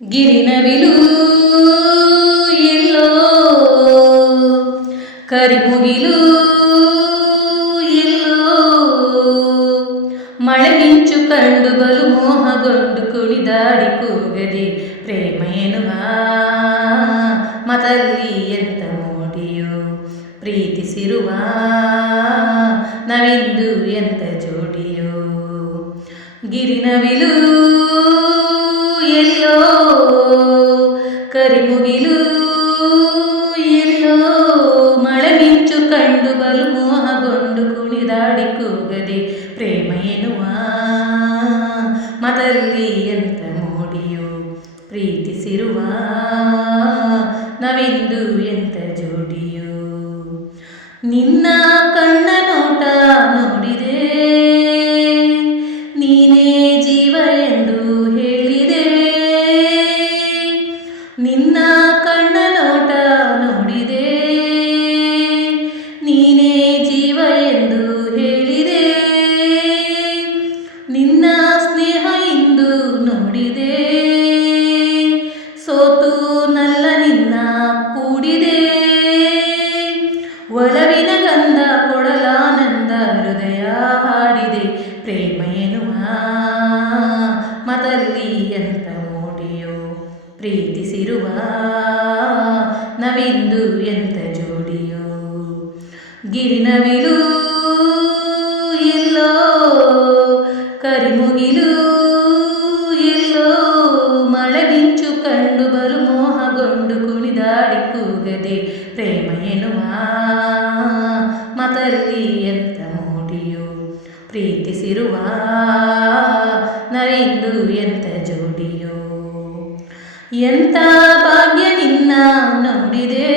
ಗಿರಿನವಿಲು ಎಲ್ಲೋ ಕರಿಮುಗಿಲು ಎಲ್ಲೋ ಮಳೆ ಮಿಂಚು ಕಂಡು ಬಲು ಮೋಹಗೊಂಡು ಕುಣಿದಾಡಿ ಕೂಗದೆ ಪ್ರೇಮ ಎನ್ನುವ ಮತಲ್ಲಿ ಎಂತ ಮೋಡಿಯೋ ಪ್ರೀತಿಸಿರುವ ನವಿಂದು ಎಂತ ಜೋಡಿಯೋ ಗಿರಿನವಿಲು ಎಲ್ಲೋ ಕರಿಮುಗಿಲು ಎಲ್ಲೋ ಮಳೆ ಮಿಂಚು ಕಂಡು ಬಲು ಮೋಹಗೊಂಡು ಕುಣಿದಾಡಿ ಕೂಗದೆ ಪ್ರೇಮ ಎನ್ನುವ ಮತಲ್ಲಿ ಎಂತ ಮೋಡಿಯೋ ಪ್ರೀತಿಸಿರುವ ನವಿಂದು ಎಂತ ಜೋಡಿಯೋ ನಿನ್ನ ಕಣ್ಣ ನೋಟ ನೋಡಿದೆ ನೀನೇ ಜೀವ ಎಂದು ಹೇಳಿದೆ ನಿನ್ನ ಕಣ್ಣ ನೋಟ ನೋಡಿದೆ ನೀನೇ ಜೀವ ಎಂದು ಹೇಳಿದೆ ನಿನ್ನ ಸ್ನೇಹ ಇಂದು ನೋಡಿದೆ ಸೋತು ನಲ್ಲ ನಿನ್ನ ಕೂಡಿದೆ ಒಲವಿನ ಗಂಧ ಕೊಡಲಾನಂದ ಹೃದಯ ಹಾಡಿದೆ ಪ್ರೇಮ ಎನ್ನುವ ಮತಲ್ಲಿ ಎಂತ ಮೋಡಿಯೋ ಪ್ರೀತಿಸಿರುವ ನವಿಂದು ಎಂತ ಜೋಡಿಯೋ ಗಿರಿನವಿಲು ಎಲ್ಲೋ ಕರಿಮುಗಿಲು ಎಲ್ಲೋ ಮಳೆ ಮಿಂಚು ಕಂಡು ಬಲು ಮೋಹಗೊಂಡು ಕುಣಿದಾಡಿ ಕೂಗದೆ ಪ್ರೇಮ ಎನ್ನುವ ಮತಲ್ಲಿ ಎಂತ ಮೋಡಿಯೋ ಪ್ರೀತಿಸಿರುವ ನವಿಂದು ಎಂತ ಜೋಡಿಯೋ ಎಂತ ಭಾಗ್ಯ ನಿನ್ನ ನೋಡಿದೆ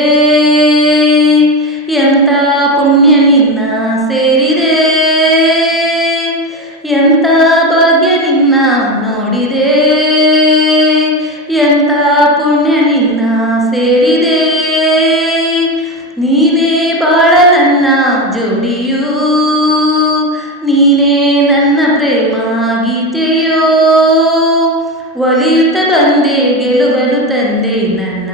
ಎಂತ ಪುಣ್ಯ ನಿನ್ನ ಸೇರಿದೆ ಎಂತ ಭಾಗ್ಯ ನಿನ್ನ ನೋಡಿದೆ ಎಂತ ಪುಣ್ಯ ನಿನ್ನ ಸೇರಿದೆ ನೀನೇ ಬಾಳ ನನ್ನ ಜೋಡಿಯೂ ನೀನೇ ನನ್ನ ಪ್ರೇಮ ಗೀತೆಯೋ ಒಲಿಯುತ್ತ ಬಂದೆ ಗೆಲುವನು ತಂದೆ ನನ್ನ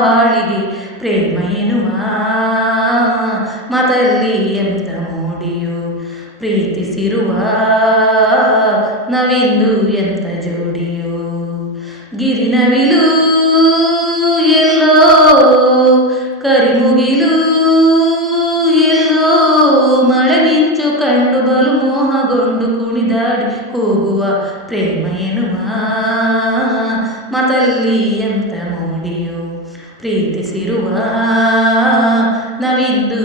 ಬಾಳಿಗೆ ಪ್ರೇಮ ಎನ್ನುವ ಮತಲ್ಲಿ ಎಂತ ಮೋಡಿಯೋ ಪ್ರೀತಿಸಿರುವ ನವಿಂದು ಎಂತ ಜೋಡಿಯೋ ಗಿರಿನವಿಲು ಎಲ್ಲೋ ಕರಿಮುಗಿಲು ಎಲ್ಲೋ ಮಳೆ ಮಿಂಚು ಕಂಡು ಬಲು ಮೋಹಗೊಂಡು ಕುಣಿದಾಡಿ ಹೋಗುವ ಪ್ರೇಮ ಎನ್ನುವ ಮತಲ್ಲಿ ಎಂತ ಮೋಡಿಯೋ ಪ್ರೀತಿಸಿರುವ ನವಿಂದು